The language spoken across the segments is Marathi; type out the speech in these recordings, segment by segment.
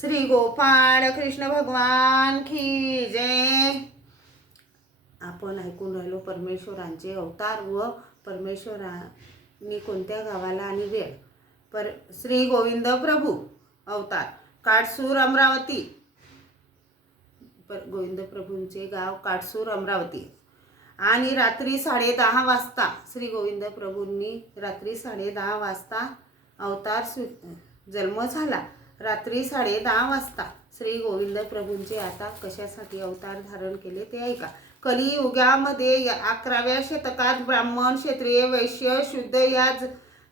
श्री गोपाळ कृष्ण भगवान की जय. आपण ऐकून राहिलो परमेश्वरांचे अवतार व परमेश्वरांनी कोणत्या गावाला आणि वेळ? पर श्री गोविंद प्रभू अवतार काटसूर अमरावती. पर गोविंद प्रभूंचे गाव काटसूर अमरावती. आणि रात्री साडे दहा वाजता श्री गोविंद प्रभूंनी रात्री साडे दहा वाजता अवतार स्वी जन्म झाला. रात्री साडे दहा वाजता श्री गोविंद प्रभूंचे आता कशासाठी अवतार धारण केले ते ऐका. कलियुगामध्ये अकराव्या शतकात ब्राह्मण क्षत्रिय वैश्य शुद्ध या ज-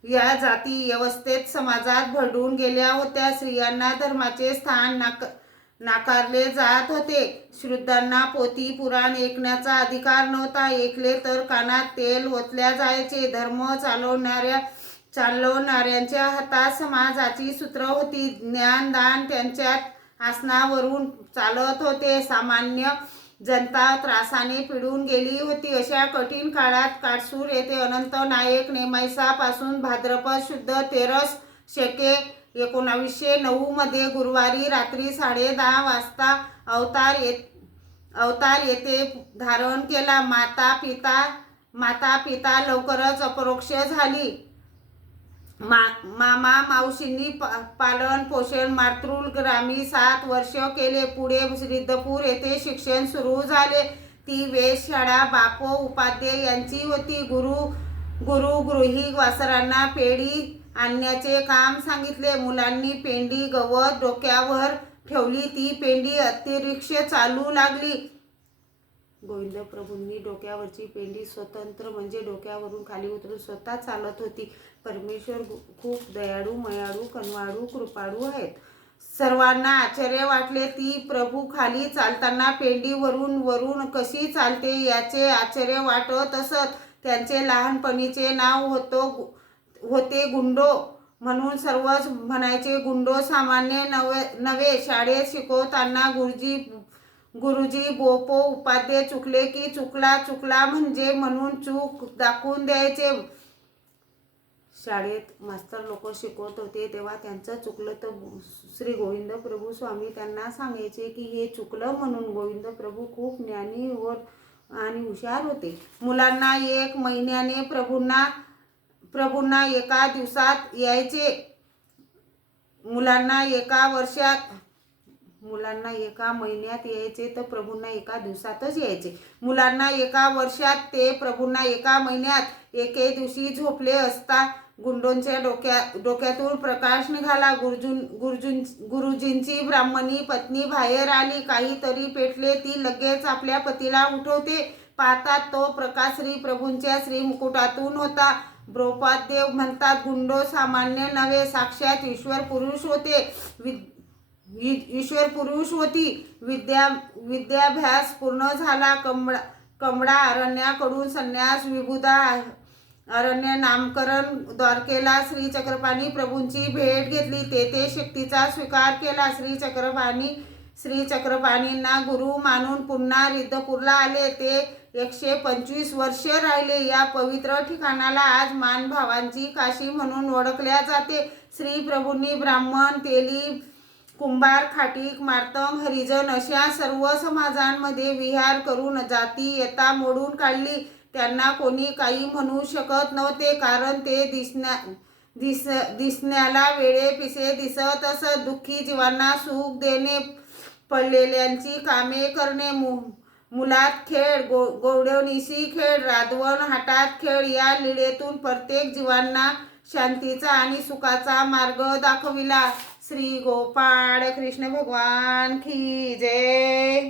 या जाती व्यवस्थेत समाजात भरडून गेल्या होत्या. स्त्रियांना धर्माचे स्थान नाक नाकारले जात होते. श्रुद्धांना पोथी पुराण ऐकण्याचा अधिकार नव्हता. ऐकले तर कानात तेल ओतल्या जायचे. धर्म चालवणाऱ्या चालवणाऱ्यांच्या हातात समाजाची सूत्र होती. ज्ञानदान त्यांच्यात आसनावरून चालत होते. सामान्य जनता त्रासाने पिडून गेली होती. अशा कठीण काळात काटसूर येथे अनंत नायक नेमायसापासून भाद्रपद शुद्ध तेरस शेके एकोणावीसशे नऊ मध्ये गुरुवारी रात्री साडे दहा वाजता अवतार येत अवतार येथे धारण केला. माता पिता माता पिता लवकरच अपरोक्ष झाली. मा मामा मावशींनी पा- पालन पोषण मातृल ग्रामी सात वर्ष केले. पुढे सिद्धपूर येथे शिक्षण सुरू झाले. ती वेधशाळा बापो उपाध्ये यांची होती. गुरु गुरु गृही वासरांना पेढी आणण्याचे काम सांगितले. मुलांनी पेंडी गवत डोक्यावर ठेवली. ती पेंडी अतिरिक्त चालू लागली. गोविंद प्रभूंनी डोक्यावरची पेंडी स्वतंत्र म्हणजे डोक्यावरून खाली उतरून स्वतः चालत होती. परमेश्वर खूप दयाळू मयाळू कनवाळू कृपाळू आहेत. सर्वांना आश्चर्य वाटले ती प्रभू खाली चालताना पेंडीवरून वरून कशी चालते याचे आश्चर्य वाटत असत. त्यांचे लहानपणीचे नाव होतो गु- होते गुंडो. म्हणून सर्वच म्हणायचे गुंडो सामान्य नवे नवे शाळेत शिकवताना गुरुजी गुरुजी बोपो उपाध्ये चुकले की चुकला चुकला म्हणजे म्हणून चूक दाखवून द्यायचे. शाळेत मास्तर लोक शिकवत होते तेव्हा त्यांचं चुकलं तर श्री गोविंद प्रभू स्वामी त्यांना सांगायचे की हे चुकलं म्हणून गोविंद प्रभू खूप ज्ञानी व आणि हुशार होते. मुलांना एक महिन्याने प्रभूंना प्रभूंना एका दिवसात यायचे. मुलांना एका वर्षात मुलांना एका महिन्यात यायचे तर प्रभूंना एका दिवसातच यायचे. मुलांना एका वर्षात ते प्रभूंना एका महिन्यात एके दिवशी झोपले असता गुंडोंच्या डोक्या डोक्यातून प्रकाश निघाला. गुरुजून गुरुजून गुरुजींची ब्राह्मणी पत्नी बाहेर आली. काहीतरी पेटले ती लगेच आपल्या पतीला उठवते. पाहतात तो प्रकाश श्री प्रभूंच्या श्री मुकुटातून होता. ब्रोपादेव म्हणतात गुंडो सामान्य नव्हे साक्षात ईश्वर पुरुष होते. वि ईश्वर पुरुष होती. विद्या विद्याभ्यास पूर्ण झाला. कमळा कमळा अरण्याकडून संन्यास विभुदा अरण्य नामकरण द्वारकेला श्री चक्रपाणी प्रभूंची भेट घेतली. तेथे शक्तीचा स्वीकार केला. श्री चक्रपाणी श्री चक्रपाणींना गुरु मानून पुन्हा रिद्धपूरला आले. ते एकशे पंचवीस वर्ष राहिले. या पवित्र ठिकाणाला आज मानभावांची काशी म्हणून ओळखल्या जाते. श्री प्रभूंनी ब्राह्मण तेली कुंभार खाटीक मार्तंग हरिजन अशा सर्व समाजांमध्ये विहार करून जाती येता मोडून काढली. त्यांना कोणी काही म्हणू शकत नव्हते कारण ते दिसण्या दिस दिसण्याला वेळे पिसे दिसत असत. दुःखी जीवांना सुख देणे पडलेल्यांची कामे करणे मु मुलात खेळ गो गोडवणीशी खेळ राधवण हातात खेळ या लीळेतून प्रत्येक जीवांना शांतीचा आणि सुखाचा मार्ग दाखविला. श्री गोपाळ कृष्ण भगवान की जय